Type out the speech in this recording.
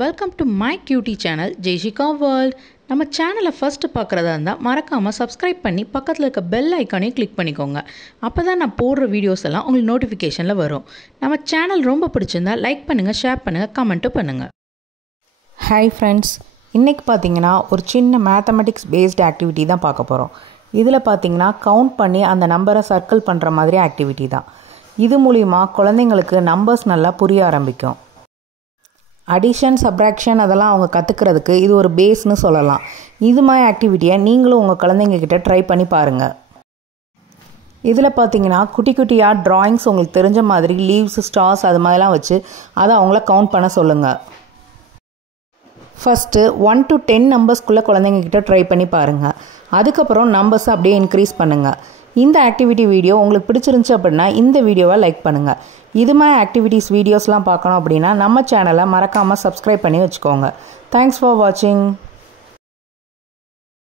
Welcome to my cutie channel Jaishika world. நம்ம சேனலை first பார்க்குறதா இருந்தால் மறக்காமல் சப்ஸ்கிரைப் பண்ணி பக்கத்தில் இருக்க பெல் ஐக்கானையும் கிளிக் பண்ணிக்கோங்க. அப்போ தான் நான் போடுற வீடியோஸ் எல்லாம் உங்களுக்கு நோட்டிஃபிகேஷனில் வரும். நம்ம சேனல் ரொம்ப பிடிச்சிருந்தா லைக் பண்ணுங்கள், ஷேர் பண்ணுங்கள், கமெண்ட்டும் பண்ணுங்கள். ஹாய் ஃப்ரெண்ட்ஸ், இன்றைக்கி பார்த்தீங்கன்னா ஒரு சின்ன மேத்தமெட்டிக்ஸ் பேஸ்டு ஆக்டிவிட்டி தான் பார்க்க போகிறோம். இதில் பார்த்தீங்கன்னா கவுண்ட் பண்ணி அந்த நம்பரை சர்க்கிள் பண்ணுற மாதிரி ஆக்டிவிட்டி தான். இது மூலிமா குழந்தைங்களுக்கு நம்பர்ஸ் நல்லா புரிய ஆரம்பிக்கும். அடிஷன், சப்ராக்ஷன் அதெல்லாம் அவங்க கற்றுக்கிறதுக்கு இது ஒரு பேஸ்னு சொல்லலாம். இது மாதிரி ஆக்டிவிட்டியை நீங்களும் உங்கள் குழந்தைங்கக்கிட்ட ட்ரை பண்ணி பாருங்கள். இதில் பார்த்தீங்கன்னா குட்டி குட்டியாக ட்ராயிங்ஸ் உங்களுக்கு தெரிஞ்ச மாதிரி லீவ்ஸ், ஸ்டார்ஸ் அது மாதிரிலாம் வச்சு அதை அவங்கள கவுண்ட் பண்ண சொல்லுங்கள். ஃபஸ்ட்டு 1 to 10 நம்பர்ஸ்குள்ளே குழந்தைங்கக்கிட்ட ட்ரை பண்ணி பாருங்கள். அதுக்கப்புறம் நம்பர்ஸை அப்படியே இன்க்ரீஸ் பண்ணுங்கள். இந்த ஆக்டிவிட்டி வீடியோ உங்களுக்கு பிடிச்சிருந்துச்சு அப்படின்னா இந்த வீடியோவை லைக் பண்ணுங்கள். இது மாதிரி ஆக்டிவிட்டிஸ் வீடியோஸ்லாம் பார்க்கணும் அப்படின்னா நம்ம சேனலை மறக்காமல் சப்ஸ்கிரைப் பண்ணி வச்சுக்கோங்க. தேங்க்ஸ் ஃபார் வாட்சிங்.